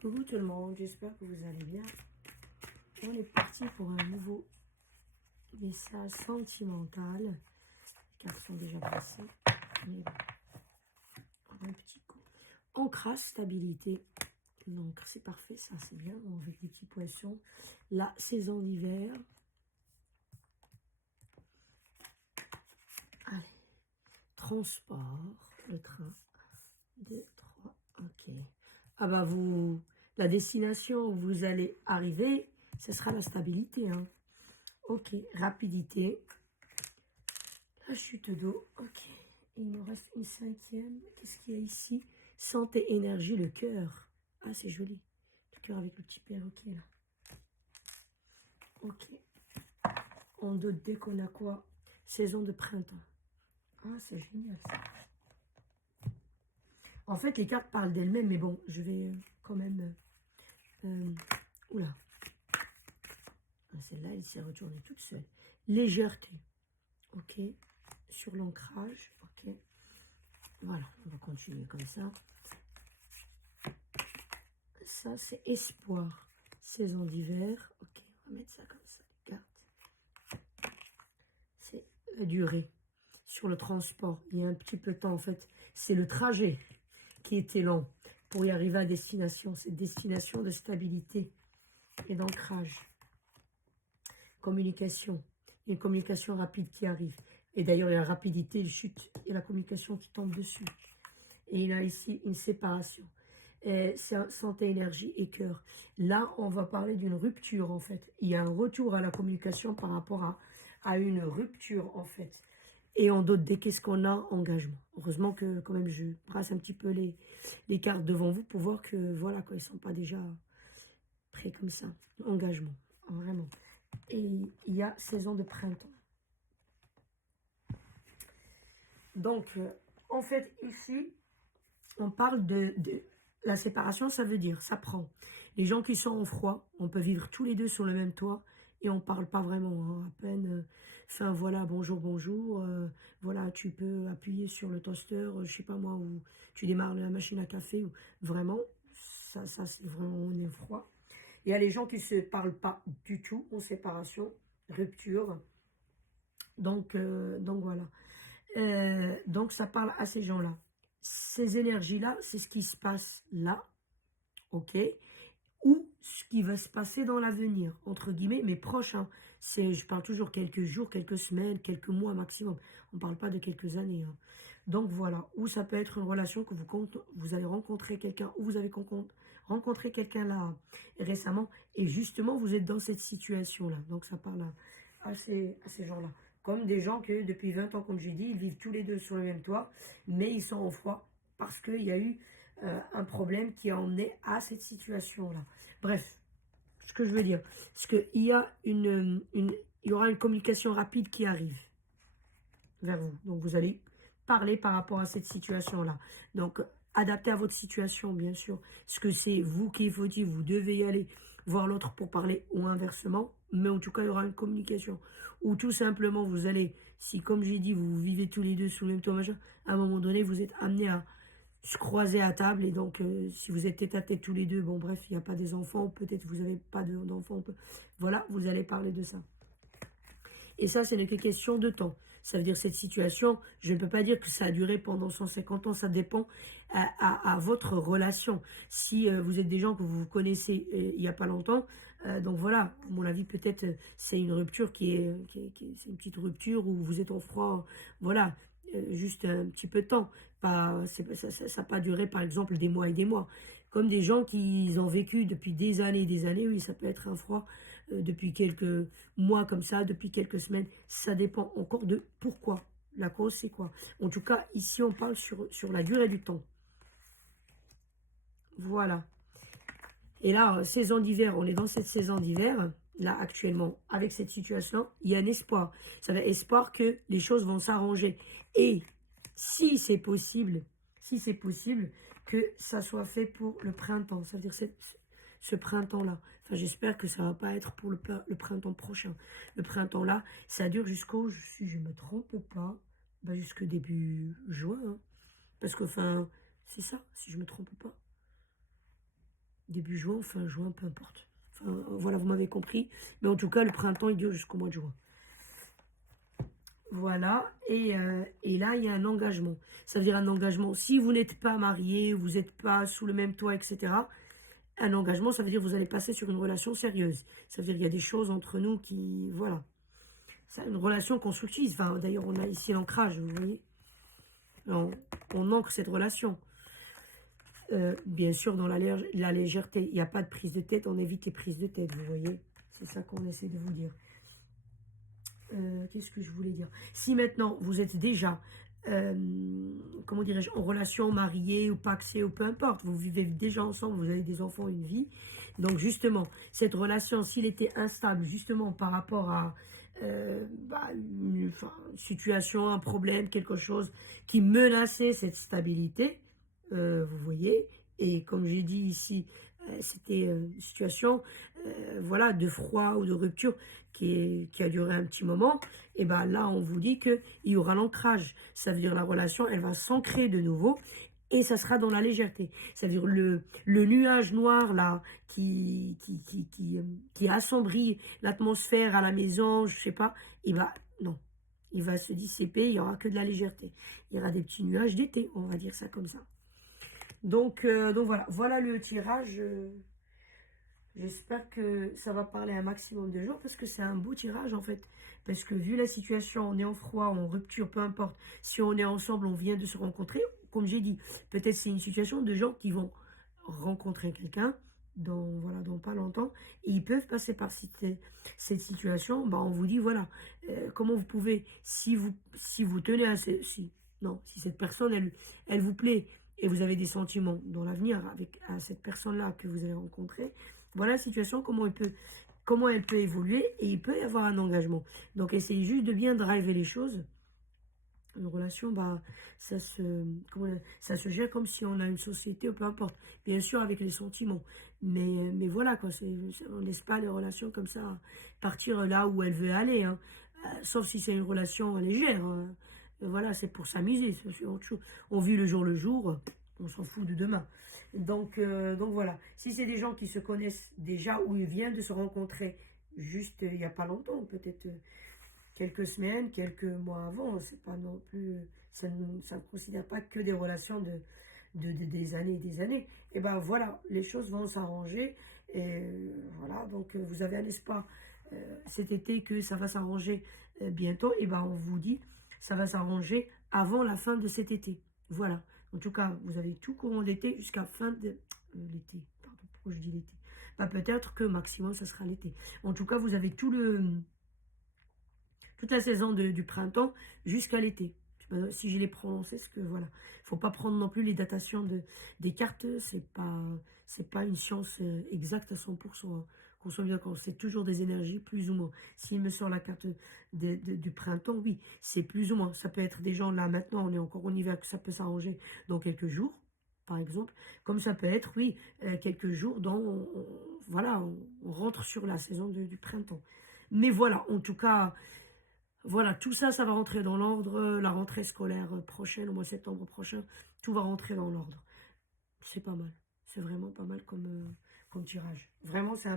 Coucou tout le monde, j'espère que vous allez bien. On est parti pour un nouveau message sentimental. Les cartes sont déjà passées. Mais bon, un petit coup. Ancrage, stabilité. Donc c'est parfait, ça c'est bien. Avec des petits poissons. La saison d'hiver. Allez. Transport. Le train. 2, 3. Ok. Ah bah vous... La destination où vous allez arriver, ce sera la stabilité. Hein. Ok. Rapidité. La chute d'eau, ok. Il nous reste une cinquième. Qu'est-ce qu'il y a ici? Santé, énergie, le cœur. Ah, c'est joli. Le cœur avec le petit perroquet, là. Ok. En dos, dès qu'on a quoi? Saison de printemps. Ah, c'est génial, ça. En fait, les cartes parlent d'elles-mêmes, mais bon, je vais quand même... oula. Ah, celle-là, elle s'est retournée toute seule. Légèreté. Ok. Sur l'ancrage. Ok. Voilà, on va continuer comme ça. Ça, c'est espoir. Saison d'hiver. Ok, on va mettre ça comme ça, les cartes. C'est la durée. Sur le transport, il y a un petit peu de temps, en fait. C'est le trajet qui était lent pour y arriver à destination. C'est destination de stabilité et d'ancrage. Communication. Il y a une communication rapide qui arrive. Et d'ailleurs, il y a la rapidité, il chute. Il y a la communication qui tombe dessus. Et il y a ici une séparation. C'est santé, énergie et cœur. Là, on va parler d'une rupture, en fait. Il y a un retour à la communication par rapport à une rupture, en fait. Et en d'autres, dès qu'est-ce qu'on a? Engagement. Heureusement que, quand même, je brasse un petit peu les cartes devant vous pour voir que, voilà, quoi, ils ne sont pas déjà prêts comme ça. Engagement, vraiment. Et il y a saison de printemps. Donc, en fait, ici, on parle de la séparation, ça veut dire, ça prend. Les gens qui sont en froid, on peut vivre tous les deux sur le même toit et on parle pas vraiment, hein, à peine. Enfin voilà, bonjour, bonjour. Voilà, tu peux appuyer sur le toaster, je sais pas moi, ou tu démarres la machine à café. Ou, vraiment, ça c'est vraiment, on est froid. Il y a les gens qui se parlent pas du tout en séparation, rupture. Donc voilà. Donc ça parle à ces gens-là. Ces énergies-là, c'est ce qui se passe là, ok? Ou ce qui va se passer dans l'avenir, entre guillemets, mais proche. Hein. Je parle toujours quelques jours, quelques semaines, quelques mois maximum. On ne parle pas de quelques années. Hein. Donc voilà. Ou ça peut être une relation que vous allez rencontrer quelqu'un, ou vous avez rencontré quelqu'un là récemment, et justement, vous êtes dans cette situation-là. Donc ça parle à ces gens-là. Comme des gens que depuis 20 ans, comme j'ai dit, ils vivent tous les deux sur le même toit, mais ils sont en froid parce qu'il y a eu un problème qui a emmené à cette situation-là. Bref, ce que je veux dire, c'est qu'il y a il y aura une communication rapide qui arrive vers vous. Donc, vous allez parler par rapport à cette situation-là. Donc, adaptez à votre situation, bien sûr. Ce que c'est vous qui faut dire, vous devez y aller voir l'autre pour parler ou inversement. Mais en tout cas, il y aura une communication. Ou tout simplement, vous allez, si comme j'ai dit, vous vivez tous les deux sous le même toit, machin, à un moment donné, vous êtes amené à se croiser à table. Et donc, si vous êtes tête à tête tous les deux, bon, bref, il n'y a pas des enfants, peut-être vous n'avez pas d'enfants. Voilà, vous allez parler de ça. Et ça, ce n'est que question de temps. Ça veut dire cette situation, je ne peux pas dire que ça a duré pendant 150 ans, ça dépend à votre relation. Si vous êtes des gens que vous connaissez il n'y a pas longtemps, donc voilà, à mon avis, peut-être c'est une rupture c'est une petite rupture où vous êtes en froid, voilà, juste un petit peu de temps. Ça n'a pas duré, par exemple, des mois et des mois. Comme des gens qui ont vécu depuis des années et des années, oui, ça peut être un froid depuis quelques mois comme ça, depuis quelques semaines. Ça dépend encore de pourquoi. La cause, c'est quoi? En tout cas, ici, on parle sur la durée du temps. Voilà. Et là, saison d'hiver, on est dans cette saison d'hiver, là, actuellement, avec cette situation, il y a un espoir. Ça veut dire espoir que les choses vont s'arranger. Et si c'est possible, que ça soit fait pour le printemps. Ça veut dire ce printemps-là. Enfin, j'espère que ça va pas être pour le printemps prochain. Le printemps-là, ça dure jusqu'au, si je me trompe pas, bah jusqu'au début juin. Hein. Parce que, enfin, c'est ça, si je me trompe pas. Début juin, fin juin, peu importe. Enfin, voilà, vous m'avez compris. Mais en tout cas, le printemps, il dure jusqu'au mois de juin. Voilà, et là, il y a un engagement. Ça veut dire un engagement. Si vous n'êtes pas marié, vous n'êtes pas sous le même toit, etc., un engagement, ça veut dire que vous allez passer sur une relation sérieuse. Ça veut dire qu'il y a des choses entre nous qui... Voilà. C'est une relation constructive. Enfin, d'ailleurs, on a ici l'ancrage, vous voyez. On ancre cette relation. Bien sûr, dans la légèreté, il n'y a pas de prise de tête. On évite les prises de tête, vous voyez. C'est ça qu'on essaie de vous dire. Qu'est-ce que je voulais dire? Si maintenant, vous êtes déjà... comment dirais-je, en relation, mariée ou paxée ou peu importe, vous vivez déjà ensemble, vous avez des enfants, une vie. Donc justement, cette relation, s'il était instable, justement par rapport à une situation, un problème, quelque chose qui menaçait cette stabilité, vous voyez, et comme j'ai dit ici, c'était une situation voilà, de froid ou de rupture qui a duré un petit moment, et bien là, on vous dit qu'il y aura l'ancrage. Ça veut dire la relation, elle va s'ancrer de nouveau et ça sera dans la légèreté. Ça veut dire le nuage noir là qui assombrit l'atmosphère à la maison, je sais pas, et ben non. Il va se dissiper, il n'y aura que de la légèreté. Il y aura des petits nuages d'été, on va dire ça comme ça. Donc voilà, voilà le tirage. J'espère que ça va parler un maximum de jours parce que c'est un beau tirage en fait. Parce que vu la situation, on est en froid, en rupture, peu importe. Si on est ensemble, on vient de se rencontrer. Comme j'ai dit, peut-être c'est une situation de gens qui vont rencontrer quelqu'un voilà, dans pas longtemps. Et ils peuvent passer par cette situation. Bah, on vous dit, voilà, comment vous pouvez, si vous tenez à non, si cette personne, elle vous plaît et vous avez des sentiments dans l'avenir à cette personne-là que vous avez rencontrée, voilà la situation, comment elle peut évoluer et il peut y avoir un engagement. Donc essayez juste de bien driver les choses. Une relation, bah, ça se gère comme si on a une société ou peu importe. Bien sûr avec les sentiments. Mais voilà, quoi, on ne laisse pas les relations comme ça partir là où elle veut aller. Hein. Sauf si c'est une relation légère. Voilà, c'est pour s'amuser. On vit le jour, on s'en fout de demain. Donc voilà, si c'est des gens qui se connaissent déjà ou ils viennent de se rencontrer juste il n'y a pas longtemps, peut-être quelques semaines, quelques mois avant, c'est pas non plus, ça ne considère pas que des relations des années et des années. Et ben voilà, les choses vont s'arranger et voilà, donc vous avez un espoir cet été que ça va s'arranger bientôt, et ben on vous dit, ça va s'arranger avant la fin de cet été. Voilà. En tout cas, vous avez tout courant d'été jusqu'à fin de l'été. Pardon, pourquoi je dis l'été? Bah, peut-être que maximum, ça sera l'été. En tout cas, vous avez toute la saison du printemps jusqu'à l'été. Si je l'ai prononcé, c'est que voilà. Il ne faut pas prendre non plus les datations des cartes. C'est pas une science exacte à 100%. Hein. Qu'on soit bien d'accord, c'est toujours des énergies, plus ou moins. S'il me sort la carte du printemps, oui, c'est plus ou moins. Ça peut être des gens, là, maintenant, on est encore en hiver, que ça peut s'arranger dans quelques jours, par exemple. Comme ça peut être, oui, quelques jours voilà, on rentre sur la saison du printemps. Mais voilà, en tout cas, voilà, tout ça, ça va rentrer dans l'ordre. La rentrée scolaire prochaine, au mois de septembre prochain, tout va rentrer dans l'ordre. C'est pas mal. C'est vraiment pas mal comme tirage. Vraiment, c'est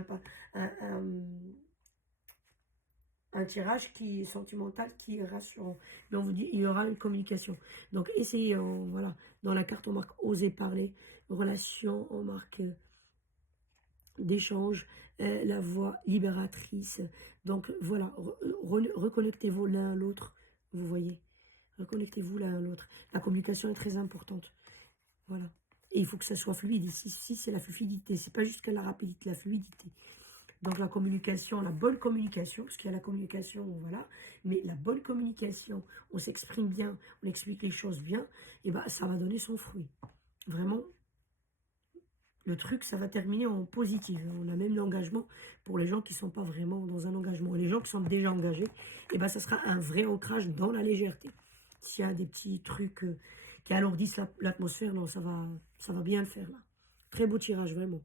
un tirage qui est sentimental, qui est rassurant. Mais on vous dit, il y aura une communication. Donc, essayez, voilà, dans la carte, on marque oser parler. Relation, on marque d'échange, la voix libératrice. Donc voilà, reconnectez-vous l'un à l'autre, vous voyez. Reconnectez-vous l'un à l'autre. La communication est très importante. Voilà. Et il faut que ça soit fluide. Ici, c'est la fluidité. C'est pas juste que la rapidité, la fluidité. Donc la communication, la bonne communication, parce qu'il y a la communication, voilà, mais la bonne communication, on s'exprime bien, on explique les choses bien, et ben ça va donner son fruit. Vraiment, le truc, ça va terminer en positif. On a même l'engagement pour les gens qui ne sont pas vraiment dans un engagement. Et les gens qui sont déjà engagés, et ben, ça sera un vrai ancrage dans la légèreté. S'il y a des petits trucs qui alourdissent l'atmosphère, non, ça va bien le faire là. Très beau tirage, vraiment.